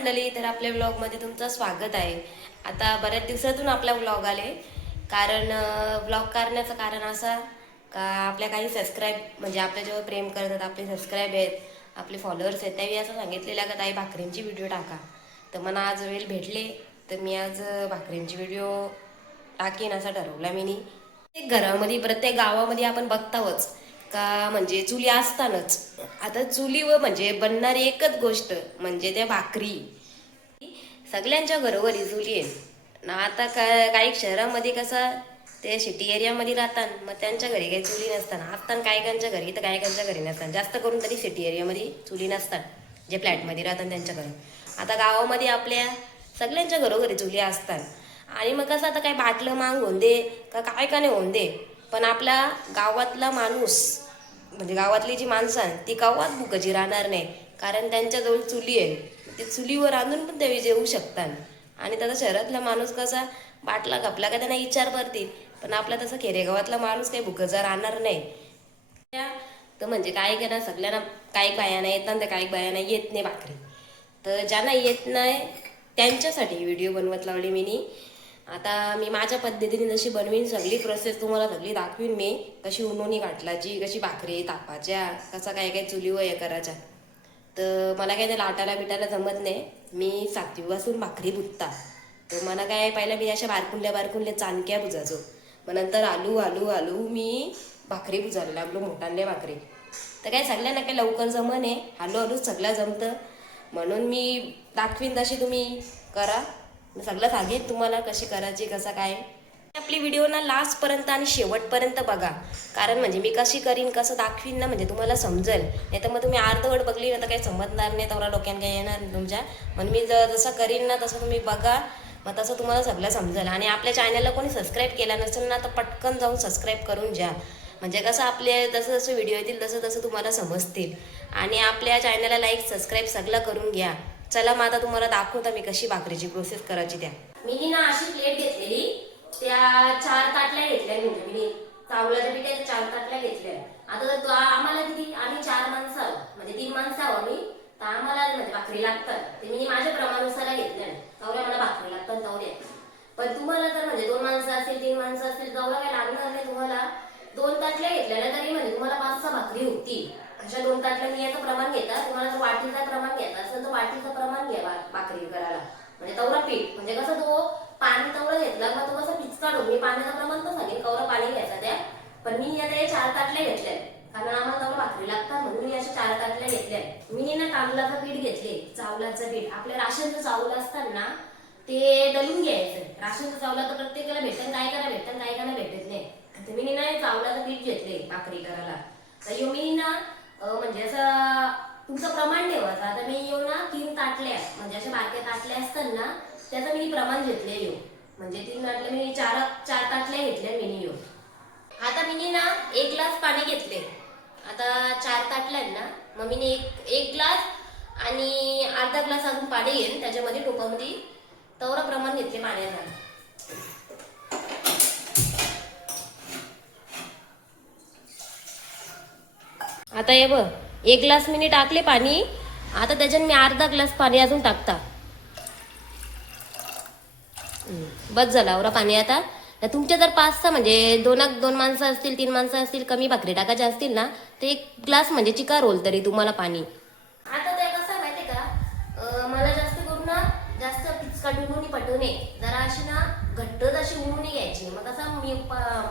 मंडळी, तर आपल्या व्लॉगमध्ये तुमचं स्वागत आहे. आता बऱ्याच दिवसातून आपला व्लॉग आले. कारण व्लॉग करण्याचं कारण असं का आपल्या काही सबस्क्राईब म्हणजे आपल्या जेव्हा प्रेम करतात आपले सबस्क्राईब आहेत, आपले फॉलोअर्स आहेत, त्यावेळी असं सांगितलेलं का ताई भाकरींची व्हिडिओ टाका. तर मला आज वेळ भेटले तर मी आज भाकरींची व्हिडिओ टाकीन असं ठरवलं मी. प्रत्येक घरामध्ये प्रत्येक गावामध्ये आपण बघतावच का म्हणजे चुली असतानच. आता चुलीवर म्हणजे बनणारी एकच गोष्ट म्हणजे त्या भाकरी. सगळ्यांच्या घरोघरी चुली आहे ना. आता काही शहरामध्ये कसं ते सिटी एरियामध्ये राहतात, मग त्यांच्या घरी काही चुली नसतात. असताना कायकांच्या घरी तर कायकांच्या घरी नसतात. जास्त करून तरी सिटी एरियामध्ये चुली नसतात, जे फ्लॅटमध्ये राहतात त्यांच्या घरी. आता गावामध्ये आपल्या सगळ्यांच्या घरोघरी चुली असतात. आणि मग कसं आता काय बाटलं माग होऊन दे का काय का नाही होऊन दे, पण आपला गावातला माणूस म्हणजे गावातली जी माणसं आहेत ती गावात भुकाची राहणार नाही. कारण त्यांच्याजवळ चुली आहे, ते चुलीवर रांधून पण ते जेवू शकतात. आणि त्याचा शहरातला माणूस कसा बाटला खपला का त्यांना विचार करतील, पण आपला तसा खेडेगावातला माणूस काही भुकाचा राहणार नाही. तर म्हणजे काय करा सगळ्यांना काही बायांना येतात तर काही बायांना येत नाही भाकरी. तर ज्यांना येत नाही त्यांच्यासाठी व्हिडिओ बनवत लावली मी. आता मी माझ्या पद्धतीने जशी बनवीन सगळी प्रोसेस तुम्हाला सगळी दाखवीन मी. कशी उन्होनी गाठलाची, कशी भाकरी तापाच्या, कसा काय काय चुलीवर हे करायच्या. तर मला काय ते लाटायला बिटायला जमत नाही. मी 7वीपासून भाकरी बुजता. तर मला काय पहिला मी अशा बारकुंड्या बारकुंड्या चाणक्या बुजायचो. मग नंतर आलू आलू आलू मी भाकरी बुजायला लागलो, मोठांले भाकरी. तर काय सगळ्यांना काय लवकर जमन आहे, हळूहळू सगळं जमतं. म्हणून मी दाखवीन तशी तुम्ही करा. मी सगळं सांगेन तुम्हाला कशी करायची कसं काय. आपली व्हिडिओ ना लास्टपर्यंत आणि शेवटपर्यंत बघा. कारण म्हणजे मी कशी करीन कसं दाखवीन ना म्हणजे तुम्हाला समजेल. नाही तर मग तुम्ही अर्धवट बघली ना तर काही समजणार नाही, तेवढा डोक्यात काही येणार नाही तुमच्या. म्हणून मी जसं करीन ना तसं तुम्ही बघा, मग तसं तुम्हाला सगळं समजेल. आणि आपल्या चॅनलला कोणी सबस्क्राईब केला नसेल ना तर पटकन जाऊन सबस्क्राईब करून घ्या. म्हणजे कसं आपले जसं जसं व्हिडिओ येतील तसं तसं तुम्हाला समजतील. आणि आपल्या चॅनलला लाईक सबस्क्राईब सगळं करून घ्या. चला मग आता तुम्हाला दाखवता मी कशी भाकरीची प्रोसेस करायची. त्या मी ना अशी प्लेट घेतलेली, त्या 4 ताटल्या घेतल्या. म्हणजे मी चावलाच्या पिठाच्या 4 ताटल्या घेतल्या. आता जर आम्हाला किती, आम्ही 4 माणसं आहोत म्हणजे 3 माणसं आहोत मी, तर आम्हाला म्हणजे भाकरी लागतात. ते मी माझ्या प्रमाणानुसार घेतल्या. तेवढ्या मला भाकरी लागतात तेवढ्या. पण तुम्हाला जर म्हणजे 2 माणसं असतील 3 माणसं असतील तेवढं काय लागणार नाही तुम्हाला. 2 ताटल्या घेतल्या तरी म्हणजे तुम्हाला 5-6 भाकरी होती. अशा 2 ताटल्या मी याचं प्रमाण घेता. तुम्हाला जर वाटीचं प्रमाण घ्यायचं असेल तर वाटीचं प्रमाण घ्या भाकरी करायला. म्हणजे तेवढा पीठ म्हणजे कसं तो पाणी तेवढं घेतलं मग तो कसं पिचकाट होईल. मी पाण्याचं प्रमाण तर सांगेन केवढं पाणी घ्यायचं त्या. पण मी आता 4 ताटल्या घेतल्या कारण आम्हाला तेवढं भाकरी लागतात म्हणून मी अशा 4 ताटल्या घेतल्या. मी ना तांदळाचं पीठ घेतले, चावलाचं पीठ. आपल्या राशनचं चावलं असतं ना ते दळून घ्यायचं. राशनचं चावला तर प्रत्येकाला भेटतं, काय करा भेटतं काय करा भेटत नाही. तर मी ना चावलाचं पीठ घेतले भाकरी करायला. तर मी ना म्हणजे असं तुमचं प्रमाण ठेवायचं. आता मी येऊ ना 3 ताटल्या म्हणजे अशा बारक्या ताटल्या असतात ना त्याचं मी प्रमाण घेतले येऊ. म्हणजे 3 ताटल्या मी 4 ताटल्या घेतल्या मी येऊ. आता मी ना 1 ग्लास पाणी घेतले. आता 4 ताटल्या आहेत ना, मग मी एक ग्लास आणि अर्धा ग्लास अजून पाणी घेईन त्याच्यामध्ये टोपामध्ये. तेवढं प्रमाण घेतले पाण्याचं. आता हे बघ 1 ग्लास मी टाकले पाणी. आता त्याच्यात मी अर्धा ग्लास पाणी अजून टाकता. बस झाला आवरा पाणी. आता तुमच्या जर 5-6 म्हणजे 2 माणसं असतील 3 माणसं असतील कमी भाकरी टाकायच्या असतील ना तर 1 ग्लास म्हणजे चिकार होईल तरी तुम्हाला पाणी. आता ते कसं आहे माहिती का, मला जास्त करून ना जास्त पिचकाट उन्होंने पटवणे जरा अशी ना घट्ट अशी उन्होंने घ्यायची. मग कसं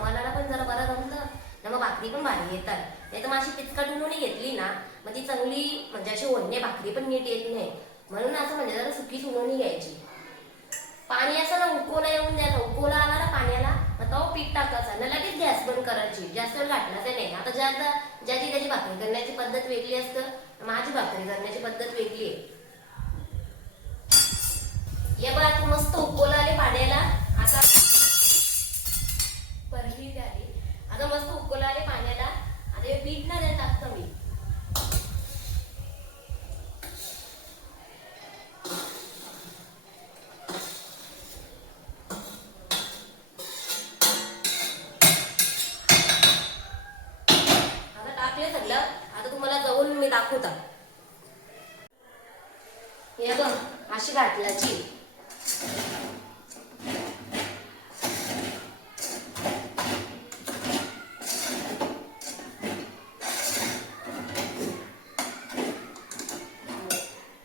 मला पण जरा बरं जमतं ना, मग भाकरी पण भारी येतात. नाही तर माझी पिचकाट उन्होंने घेतली ना मग ती चांगली म्हणजे अशी ओढणे भाकरी पण नीट येत नाही. म्हणून असं म्हणजे जरा सुकीच उन्होंने घ्यायची. पाणी असं ना उकोला येऊन द्यायचा. उकोला आला ना पाण्याला मग तो पीठ टाकायचा ना लगेच गॅस बंद करायची. जास्त वेळ घातलाच नाही. आता ज्याची त्याची भाकरी करण्याची पद्धत वेगळी असतं. माझी भाकरी करण्याची पद्धत वेगळी आहे. या बघ आता मस्त उकोला आले पाण्याला. आता परली आली. आता मस्त उकोला आले पाण्याला. आता हे पीठ ना त्यात टाकतो मी. आता टाकले सगळं. आता तुम्हाला जाऊन मी दाखवता. अशी घातल्याची.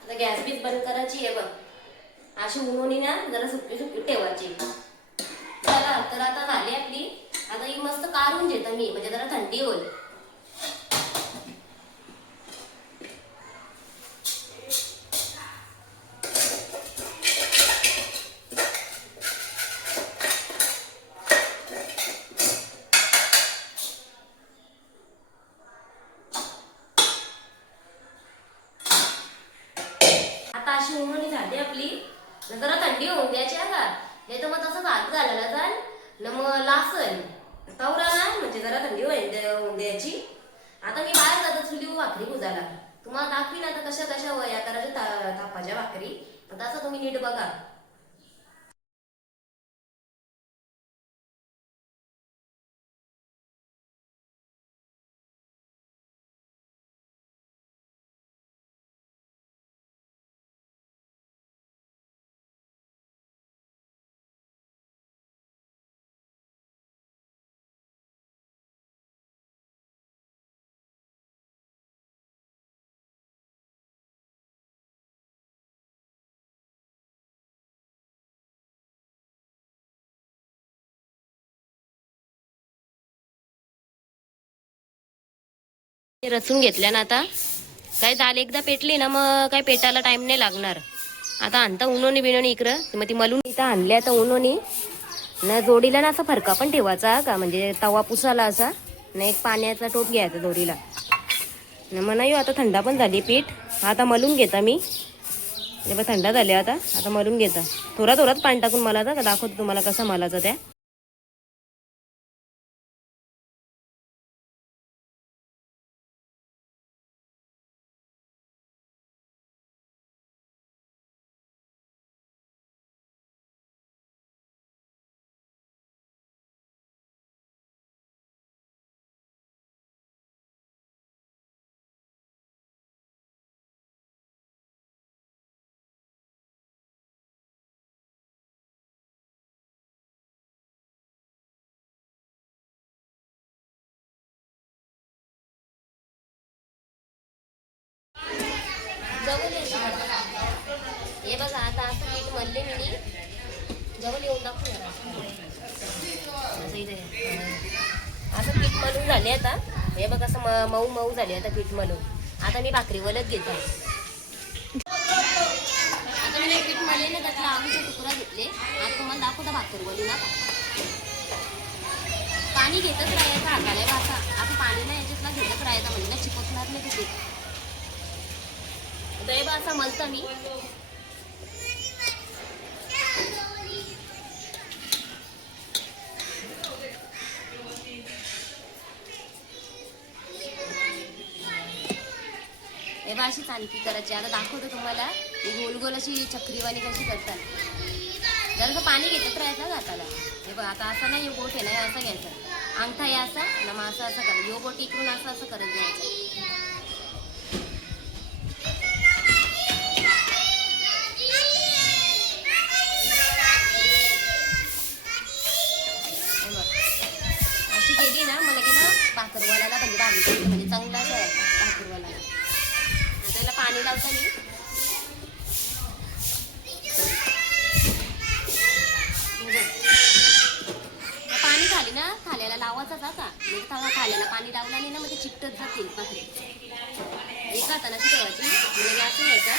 आता गॅस बीस बंद करायची आहे बघ. अशी उन्होंने ना जरा सुकी सुकी ठेवायची. चला तर आता झाली आपली. आता ही मस्त काढून घेतो मी, म्हणजे जरा थंडी होईल. आता अशी उन्होंने झाली आपली. जरा थंडी होऊन द्यायची का, नाही तर मग तसंच हात घालायला जाल ना मग लासल तवरा ना, म्हणजे जरा थंडी होऊन द्यायची. आता मी बाहेर जातो चुली भाकरी कुजायला. तुम्हाला दाखवी ना आता कशा कशा वया करायच्या थापाच्या भाकरी. आता असं तुम्ही नीट बघा. रचून घेतल्या ना आता. काय दाल एकदा पेटली ना मग काय पेटायला टाइम नाही लागणार. आता आणता उन्होने बिनोनी इकडं, मग ती मलून इथं आणल्या आता उन्होने ना. जोडीला ना असा फरका पण ठेवायचा का, म्हणजे तवा पुसाला असा ना. एक पाण्याचा टोप घ्यायचा जोडीला ना. म्हणा येऊ आता थंडा पण झाली पीठ. आता मलून घेता मी. जेव्हा थंडा झाले आता मलून घेता. थोडा थोडाच पाणी टाकून मला का दाखवतो तुम्हाला कसं मलाचं त्या. हे बघा आता असं पीठ मळले मी. जवळ येऊन दाखवून असं इथे असं पीठ मळून झाले आता. हे बघ असं मऊ मऊ झाले आता पीठ मळून. आता मी भाकरी वलत घेतो. आता मी पीठ मळले ना, त्यातला आलूचे तुकडा घेतले. आता तुम्हाला दाखवता भाकरी वली ना. पाणी घेतच राहायचं हाताला भाता. आता पाणी ना याच्यातला घेतच राहायचं, म्हणजे ना चिपकणार नाही ते. दैव असा मलता मी. एव्हा अशी चालकी करायची. आता दाखवतो तुम्हाला गोल गोल अशी चक्रीवाणी कशी करतात. जरासं पाणी घेतच राहायचं हाताला. हे बघ आता असं नाही, बोट आहे ना असं घ्यायचं. अंगठा या असा ना, मग असं असं करायचं. यो बोट इकडून असं असं करत जायचं. भाकरवाल्याला म्हणजे भाजी म्हणजे चांगला भाकरवाला. त्याला पाणी लावता मी. पाणी खाली ना खाल्याला लावायचं का, म्हणजे खाल्याला पाणी लावला नाही ना मग ते चिकटत जातील भाकरी. एका हाताने अशी ठेवायची, म्हणजे असं घ्यायचं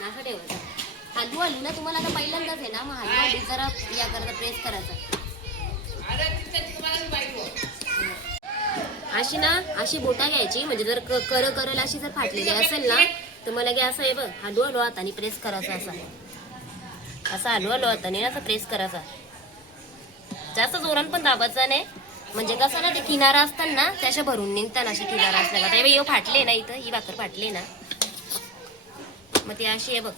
ना, असं ठेवायचं. हलू हलू ना तुम्हाला आता पहिल्यांदाच आहे ना, मग हलू हलू जरा या करायचा, प्रेस करायचा. अशी ना अशी बोटा घ्यायची, म्हणजे जर करल अशी जर फाटलेली असेल ना तर मला की असं आहे बघ, हलू हलू हाताने प्रेस करायचा. असा हलू हलू हाताने असं प्रेस करायचा. जास्त जोरात पण दाबायचा नाही, म्हणजे कसं ना ते किनारा असतात ना त्याच्या भरून निघतात. असे किनारा असल्या का त्यावेळी फाटले ना, इथं ही भाकर फाटली ना मग ती अशी आहे बघ.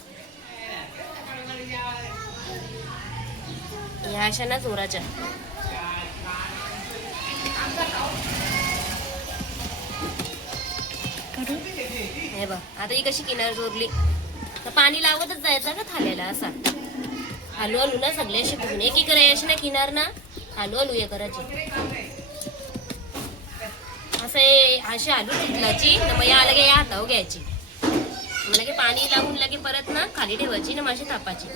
ह्या अशा ना जोराच्या. हे बघ आता ही कशी किनार जोरली. तर पाणी लावतच जायचं का थाल्याला असा हलू हलू ना सगळे असे फुगून एक करायची ना किनार ना हलू हलू हे करायची असं अशी हलू फुटलाची ना मग या लगे या हातावर घ्यायची मग लगे पाणी लावून लगे परत ना खाली ठेवायची ना माशी थापायची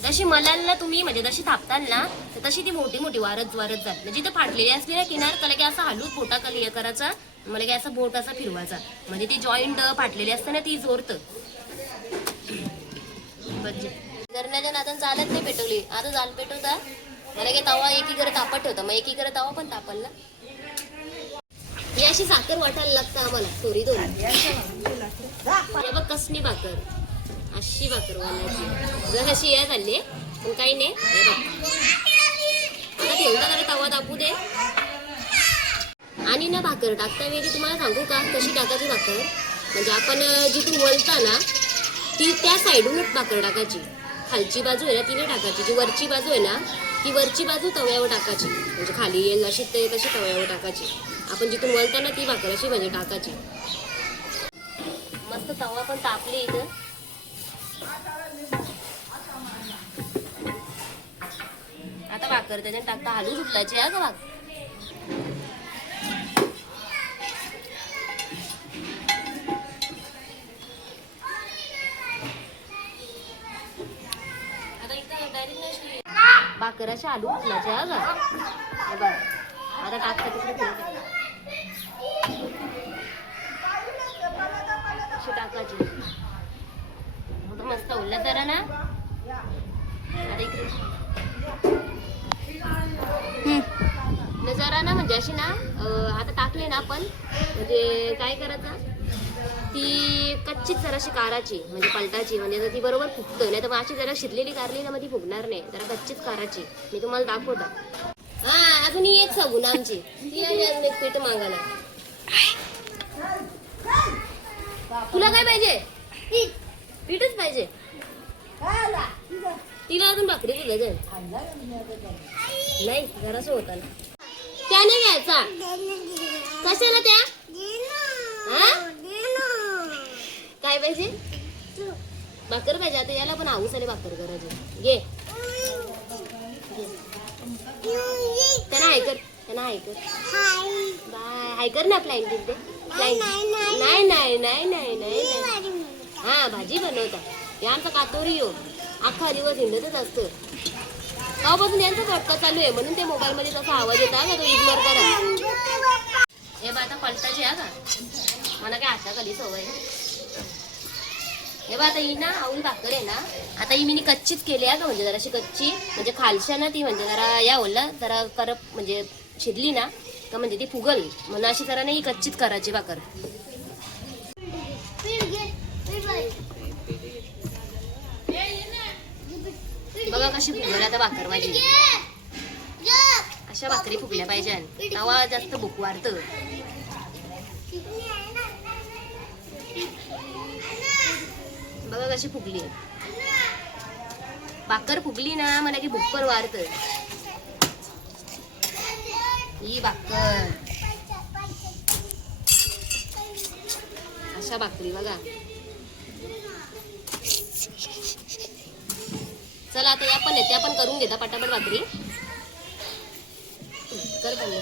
जशी मलाल ना तुम्ही म्हणजे जशी थापताल ना तर तशी ती मोठी मोठी वारत वारत जात म्हणजे जिथे फाटलेली असली ना किनार तर लगे असं हलूच बोटा खाली हे करायचा मग लगे असा बोट असा फिरवायचा म्हणजे ती जॉईंट फाटलेली असते ना ती जोरत करण्याच्या नादान चालत नाही पेटवली आता जाल पेटवता मला काही तवा एकीकडे तापत ठेवता मग एकीकडे तवा पण तापल ना ही अशी साखर वाटायला लागतं आम्हाला थोडी थोडी बघ कसली भाकर अशी भाकर वालायची जर अशी या झाली पण काही नाही आता ठेवता जरा तवा तापू दे आणि ना भाकर टाकता वेळी तुम्हाला सांगू का कशी टाकायची भाकर म्हणजे आपण जिथून वळता ना ती त्या साईडूनच भाकर टाकायची खालची बाजू आहे ना ती नाही टाकायची जी वरची बाजू आहे ना ती वरची बाजू तव्यावर टाकायची म्हणजे खाली येईल अशी ते तशी तव्यावर टाकायची आपण जिथून वळताना ती भाकर अशी म्हणजे टाकायची मस्त तवा पण तापली इथं आता भाकर त्याच्यात टाकता हलू सुटलाची आहे का भाकर भाकराच्या आलू उठलाच्या का आता टाकता तिकडे टाकायची मस्त उरला जरा ना आता इकडे जरा ना म्हणजे अशी ना आता टाकले ना आपण म्हणजे काय करायचं ती कच्चीच जराशी काराची म्हणजे पलटाची म्हणजे ती बरोबर फुगतं नाही तर मग अशी जरा शिरलेली कारली ना मग ती फुगणार नाही जरा कच्चीच काराची मी तुम्हाला दाखवता हा अजून एक सगून आमची ती अजून एक पीठ मागायला तुला काय पाहिजे पीठच पाहिजे तिला अजून भाकरी दिलं नाही जरासं होता ना त्याने घ्यायचा कशाला त्या काय पाहिजे भाकर पाहिजे आता याला पण हाऊस आले भाकर करायचे घे त्यांना ऐकर त्यांना ऐकर बाय ऐकर ना फ्लाईंग तिथे फ्लाईंग नाही नाही नाही नाही नाही हा भाजी बनवता या आमचा कातोरी हो अख्खा दिवस हिंडतच असतं तेव्हापासून यांचा फटका चालू आहे म्हणून ते मोबाईल मध्ये तसा आवाज येता का तो इग्नोर करा हे बा आता पलटाची हा का मला काय आता कधी सवय हे बा आता ही ना आवळी भाकर आहे ना आता ही मी कच्चीच केली आहे का म्हणजे जराशी कच्ची म्हणजे खालशा ना ती म्हणजे जरा या ओला जरा करप म्हणजे शिरली ना का म्हणजे ती फुगल म्हणून अशी जरा नाही कच्चीच करायची भाकर बघा कशी फुगल आता भाकर माझी अशा भाकरी फुगल्या पाहिजे तवा जास्त भूक वाढत बघा कशी फुगली भाकर फुगली ना मला की भूक पण वाढत ही भाकर अशा भाकरी बघा चला आता या पण त्या पण करून घेता पटापट भाकरी कर पण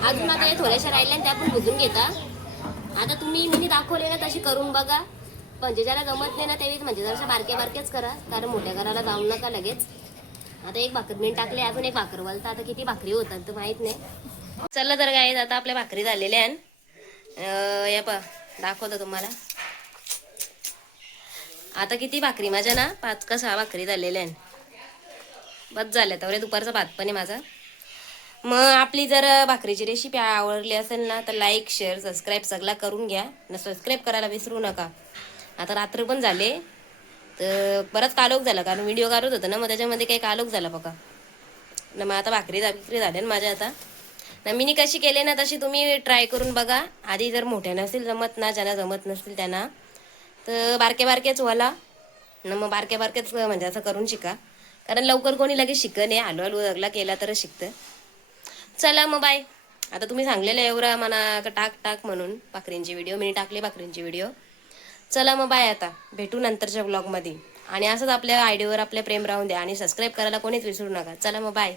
अजून आता या थोड्याशा राहिल्या त्या पण भुजून घेता आता तुम्ही मी दाखवले ना तशी करून बघा म्हणजे ज्याला जमत नाही ना त्यावेळीच म्हणजे जराशा बारक्या बारक्याच करा कारण मोठ्या घराला जाऊ नका लगेच आता एक भाकर मी टाकले अजून एक भाकर वलता आता किती भाकरी होतात तर माहित नाही चला तर काय आता आपल्या भाकरी झालेल्या आहे या दाखवतो तुम्हाला आता किती भाकरी माझ्या ना 5 का 6 भाकरी झालेल्या आहेत बस झाल्या तर दुपारचा भात पण आहे माझा मग आपली जर भाकरीची रेसिपी आवडली असेल ना तर लाईक शेअर सबस्क्राईब सगळा करून घ्या ना सबस्क्राईब करायला विसरू नका आता रात्र पण झाले तर बराच कालोख झाला कारण व्हिडिओ काढत होता ना मग त्याच्यामध्ये काही कालोख झाला बघा ना मग आता भाकरी झाल्या ना माझ्या आता ना मी कशी केले ना तशी तुम्ही ट्राय करून बघा आधी जर मोठ्या नसतील जमत ना ज्यांना जमत नसतील त्यांना तर बारके बारकेच व्हायला ना मग बारक्या बारक्याच म्हणजे असं करून शिका कारण लवकर कोणी लगेच शिकत नाही हलू हलू लागला केला तरच शिकतं चला मग बाय आता तुम्ही सांगलेलं एवढा मला टाक टाक म्हणून भाकरींची व्हिडिओ मी टाकले भाकरींची व्हिडिओ चला मग बाय, आता भेटू नंतरच्या ब्लॉगमध्ये. आणि असंच आपल्या आयडीवर आपल्या प्रेम राहून द्या आणि सबस्क्राईब करायला कोणीच विसरू नका. चला मग बाय.